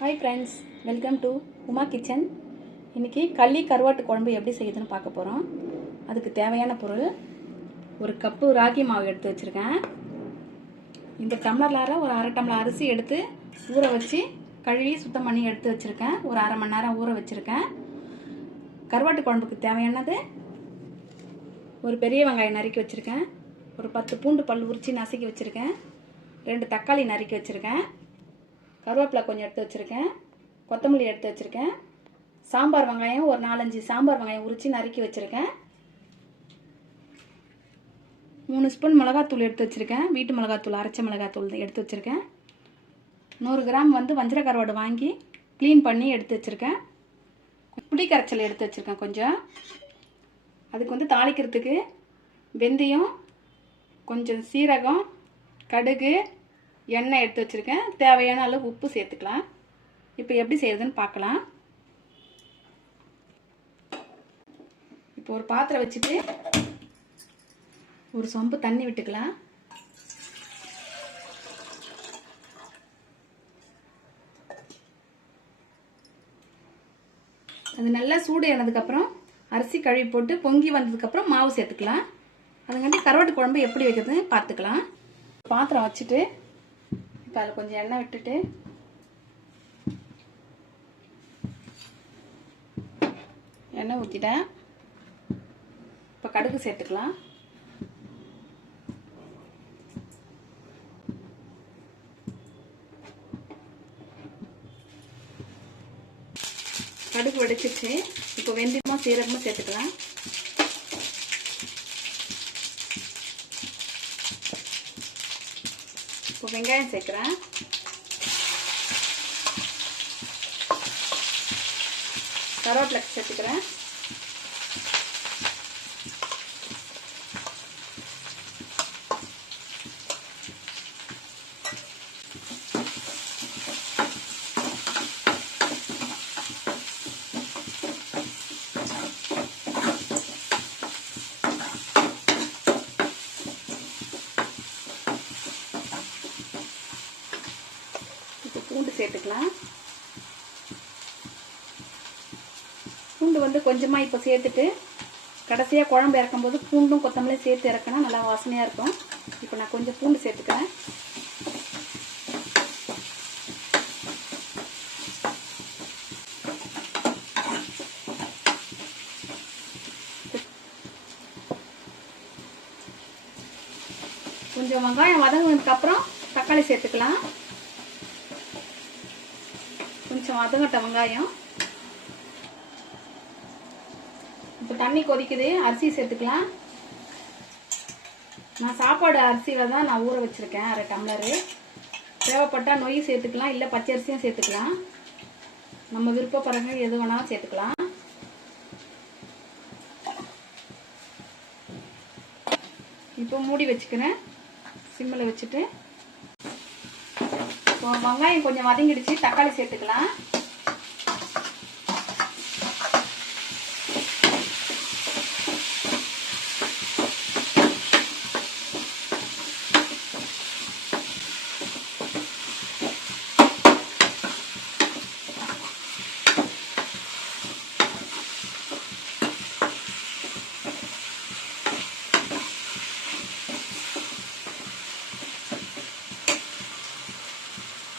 Hi friends, welcome to Uma Kitchen. இன்னைக்கு களி கருவாட்டு குழம்பு எப்படி செய்யுதுன்னு பார்க்க போறோம். அதுக்கு தேவையான பொருள் ஒரு கப் ராகி மாவு எடுத்து வச்சிருக்கேன். இந்த டம்ளர்லார ஒரு அரை டம்ளர் அரிசி எடுத்து ஊற வச்சு கழுவி சுத்தம் பண்ணி எடுத்து வச்சிருக்கேன். ஒரு அரை மணி நேரம் ஊற வச்சிருக்கேன். கருவாட்டு குழம்புக்கு தேவையானது ஒரு பெரிய வெங்காயம் நறுக்கி வச்சிருக்கேன். ஒரு 10 பூண்டு பல் உரிச்சி நசுக்கி வச்சிருக்கேன். 2 தக்காளி நறுக்கி வச்சிருக்கேன். கருவேப்பிலை கொஞ்சம் எடுத்து வச்சிருக்கேன். கொத்தமல்லி எடுத்து வச்சிருக்கேன். சாம்பார் வெங்காயம் ஒரு 4-5 சாம்பார் வெங்காயம் உரிச்சி நறுக்கி வச்சிருக்கேன். 3 ஸ்பூன் மிளகாத்தூள் எடுத்து வச்சிருக்கேன். வீட்டு மிளகாத்தூள், அரைச்ச மிளகாத்தூள் எடுத்து வச்சிருக்கேன். 100 கிராம் வஞ்சர கருவாடு வாங்கி க்ளீன் பண்ணி எடுத்து வச்சிருக்கேன். புளி கரைச்சல் எடுத்து வச்சிருக்கேன் கொஞ்சம். அதுக்கு தாளிக்கிறதுக்கு வெந்தயம், கொஞ்சம் சீரகம், கடுகு, எண்ணெய் எடுத்து வச்சிருக்கேன். தேவையான அளவு உப்பு சேர்த்துக்கலாம். இப்போ எப்படி செய்யறதுன்னு பார்க்கலாம். இப்போ ஒரு பாத்திரம் வச்சுட்டு ஒரு சொம்பு தண்ணி விட்டுக்கலாம். அது நல்லா சூடு ஏனதுக்கப்புறம் அரிசி கழுவி போட்டு பொங்கி வந்ததுக்கப்புறம் மாவு சேர்த்துக்கலாம். அதுங்காட்டி கருவாட்டு குழம்பு எப்படி வைக்கிறதுன்னு பார்த்துக்கலாம். பாத்திரம் வச்சுட்டு இப்போ அதில் கொஞ்சம் எண்ணெய் விட்டுட்டு எண்ணெய் ஊற்றிட்டேன். இப்போ கடுகு சேர்த்துக்கலாம். கடுகு வெடிச்சிச்சு. இப்போ வெந்தயமும் சீரகமும் சேர்த்துக்கலாம். இப்போ வெங்காயம் சேர்க்குறேன். கருவேப்பிலை சேர்த்துக்கிறேன். பூண்டு சேர்த்துக்கலாம். பூண்டு கொஞ்சமாக இப்போ சேர்த்துட்டு கடைசியாக குழம்பு இறக்கும்போது பூண்டும் கொத்தமல்லியும் சேர்த்து இறக்கினா நல்லா வாசனையாக இருக்கும். இப்போ நான் கொஞ்சம் பூண்டு சேர்த்துக்கிறேன். கொஞ்சம் வெங்காயம் வதங்கினதுக்கப்புறம் தக்காளி சேர்த்துக்கலாம். கொஞ்சம் வதங்கட்ட வெங்காயம். இப்போ தண்ணி கொதிக்குது. அரிசி சேர்த்துக்கலாம். நான் சாப்பாடு அரிசியில் தான் நான் ஊற வச்சுருக்கேன், அரை டம்ளரு. தேவைப்பட்டால் நொய் சேர்த்துக்கலாம், இல்லை பச்சை அரிசியும் சேர்த்துக்கலாம். நம்ம விருப்பப்படுறவங்க எது வேணாலும் சேர்த்துக்கலாம். இப்போ மூடி வச்சுக்கிறேன், சிம்மில் வச்சுட்டு. இப்போ வெங்காயம் கொஞ்சம் வதங்கிடுச்சு, தக்காளி சேர்த்துக்கலாம்.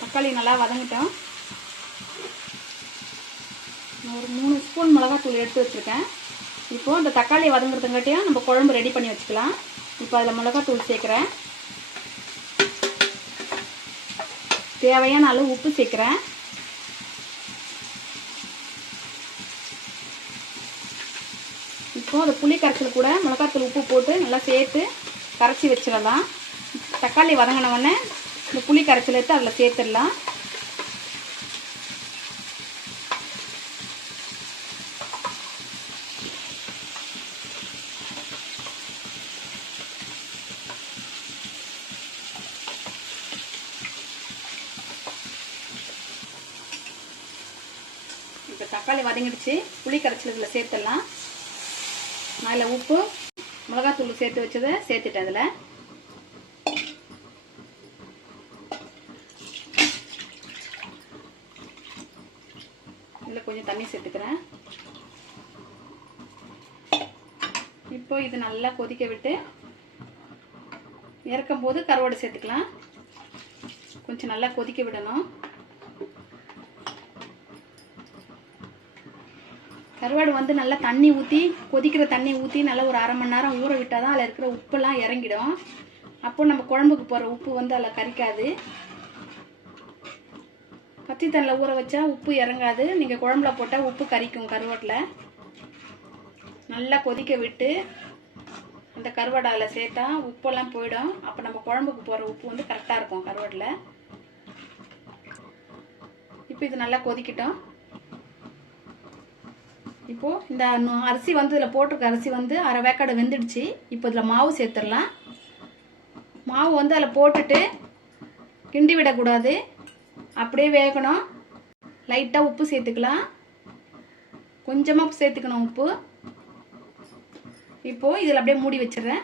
தக்காளி நல்லா வதங்கிட்டோம். ஒரு 3 ஸ்பூன் மிளகாத்தூள் எடுத்து வச்சுருக்கேன். இப்போது இந்த தக்காளி வதங்குறதுங்காட்டியும் நம்ம குழம்பு ரெடி பண்ணி வச்சுக்கலாம். இப்போ அதில் மிளகாத்தூள் சேர்க்குறேன். தேவையான அளவு உப்பு சேர்க்குறேன். இப்போது அந்த புளி கரைச்சல் கூட மிளகாத்தூள் உப்பு போட்டு நல்லா சேர்த்து கரைச்சி வச்சிடலாம். தக்காளி வதங்கினவுடனே இந்த புளி கரைச்சல் எடுத்து அதில் சேர்த்துடலாம். இப்போ தக்காளி வதங்கிடுச்சு. புளி கரைச்சல் இதில் சேர்த்துடலாம். நான் இதில் உப்பு மிளகாத்தூள் சேர்த்து வச்சதை சேர்த்துட்டேன். அதில் தண்ணி சேர்த்துக்கிறேன். இப்போ இது நல்லா கொதிக்க விட்டு இறக்கும் போது கருவாடு சேர்த்துக்கலாம். கொஞ்சம் நல்லா கொதிக்க விடணும். கருவாடு வந்து நல்லா தண்ணி ஊற்றி, கொதிக்கிற தண்ணி ஊற்றி நல்லா ஒரு அரை மணி நேரம் ஊற விட்டால் தான் அதில் இருக்கிற உப்பெல்லாம் இறங்கிடும். அப்போ நம்ம குழம்புக்கு போகிற உப்பு வந்து அதில் கரிக்காது. பச்சை தண்ணியில் ஊற வச்சா உப்பு இறங்காது. நீங்கள் குழம்புல போட்டால் உப்பு கரிக்கும் கருவாட்டில். நல்லா கொதிக்க விட்டு அந்த கருவாடை அதில் சேர்த்தா உப்பெல்லாம் போயிடும். அப்போ நம்ம குழம்புக்கு போகிற உப்பு வந்து கரெக்டாக இருக்கும் கருவாட்டில். இப்போ இது நல்லா கொதிக்கிட்டோம். இப்போது இந்த அரிசி வந்து இதில் போட்டிருக்க அரிசி வந்து அரை வேக்காடு வெந்துடுச்சு. இப்போ இதில் மாவு சேர்த்துடலாம். மாவு வந்து அதில் போட்டுட்டு கிண்டி விடக்கூடாது, அப்படியே வேகணும். லைட்டாக உப்பு சேர்த்துக்கலாம், கொஞ்சமாக சேர்த்துக்கணும் உப்பு. இப்போது இதில் அப்படியே மூடி வச்சிடுறேன்.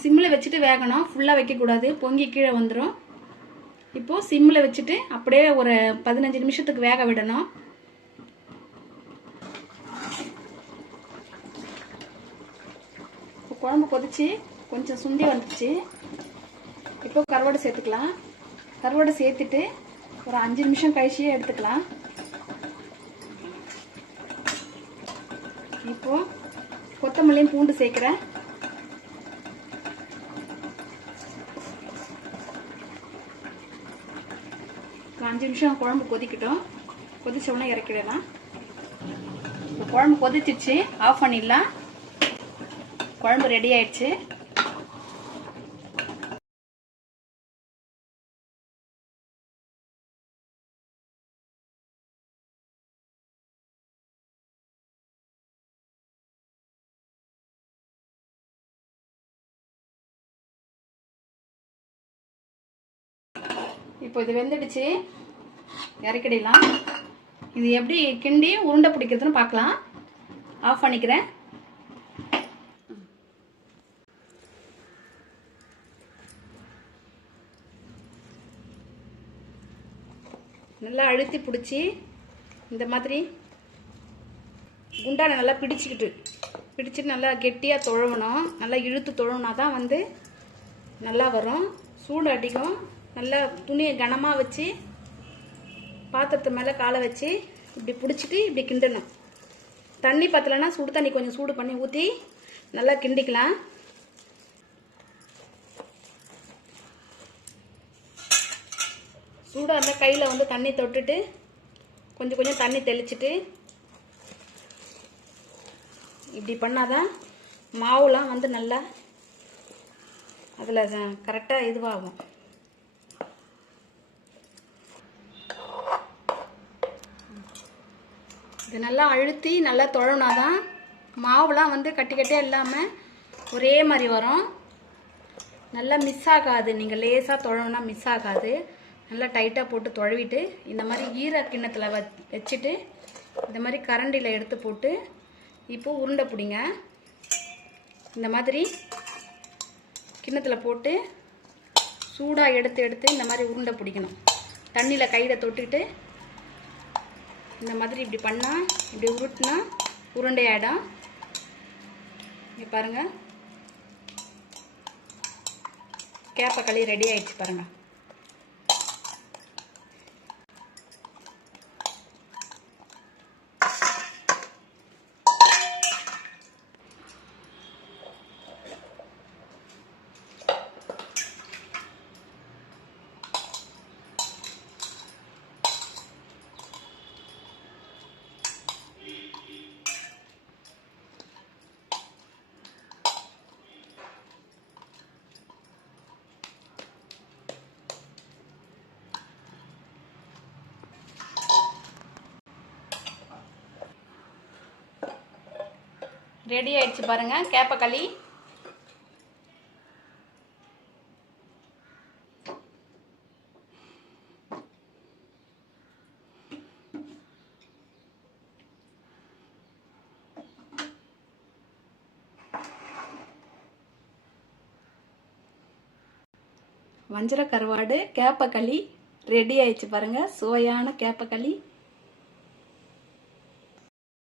சிம்மில் வச்சுட்டு வேகணும், ஃபுல்லாக வைக்கக்கூடாது, பொங்கி கீழே வந்துடும். இப்போது சிம்மில் வச்சுட்டு அப்படியே ஒரு 15 நிமிஷத்துக்கு வேக விடணும். இப்போ குழம்பு கொதிச்சு கொஞ்சம் சுண்டி வந்துடுச்சு. இப்போ கருவாடு சேர்த்துக்கலாம். கருவாடு சேர்த்துட்டு ஒரு 5 நிமிஷம் கழிச்சியே எடுத்துக்கலாம். இப்போ கொத்தமல்லியும் பூண்டு சேர்க்குறேன். ஒரு 5 நிமிஷம் குழம்பு கொதிக்கட்டும். கொதிச்ச உடனே இறக்கிடலாம். குழம்பு கொதிச்சிச்சு, ஆஃப் பண்ணிடலாம். குழம்பு ரெடி ஆயிடுச்சு. இப்போ இது வெந்துடுச்சு, இறக்கிடலாம். இது எப்படி கிண்டி உருண்டை பிடிக்கிறதுன்னு பார்க்கலாம். ஆஃப் பண்ணிக்கிறேன். நல்லா அழுத்தி பிடிச்சி இந்த மாதிரி குண்டானை நல்லா பிடிச்சிட்டு நல்லா கெட்டியாக தொழவணும். நல்லா இழுத்து தொழவுனா தான் வந்து நல்லா வரும். சூடு அடிக்கும். நல்லா துணியை கனமாக வச்சு பாத்திரத்து மேலே காலை வச்சு இப்படி பிடிச்சிட்டு இப்படி கிண்டணும். தண்ணி பத்தலைன்னா சுடு தண்ணி கொஞ்சம் சூடு பண்ணி ஊற்றி நல்லா கிண்டிக்கலாம். சூடாக இருந்தால் கையில் வந்து தண்ணி தொட்டுட்டு கொஞ்சம் கொஞ்சம் தண்ணி தெளிச்சிட்டு இப்படி பண்ணாதான் மாவுலாம் வந்து நல்லா அதில் கரெக்டாக இதுவாகும். இது நல்லா அழுத்தி நல்லா தொழனாதான் மாவுலாம் வந்து கட்டி கட்டியாக இல்லாமல் ஒரே மாதிரி வரும். நல்லா மிஸ் ஆகாது. நீங்கள் லேசாக தொழவுனா மிஸ் ஆகாது. நல்லா டைட்டாக போட்டு தொழவிட்டு இந்த மாதிரி ஈர கிண்ணத்தில் வச்சுட்டு இந்த மாதிரி கரண்டியில் எடுத்து போட்டு இப்போது உருண்டை பிடிங்க. இந்த மாதிரி கிண்ணத்தில் போட்டு சூடாக எடுத்து இந்த மாதிரி உருண்டை பிடிக்கணும். தண்ணியில் கையில் தொட்டுட்டு இந்த மாதிரி இப்படி பண்ணால் இப்படி உருட்டினா உருண்டை ஆகிடும். இங்கே பாருங்கள், கேப்பக்களி ரெடி ஆயிடுச்சு பாருங்கள். ரெடி ஆயிடுச்சு பாருங்க கேப்பக்களி. வஞ்சர கருவாடு கேப்பக்களி ரெடி ஆயிடுச்சு பாருங்க. சுவையான கேப்பக்களி.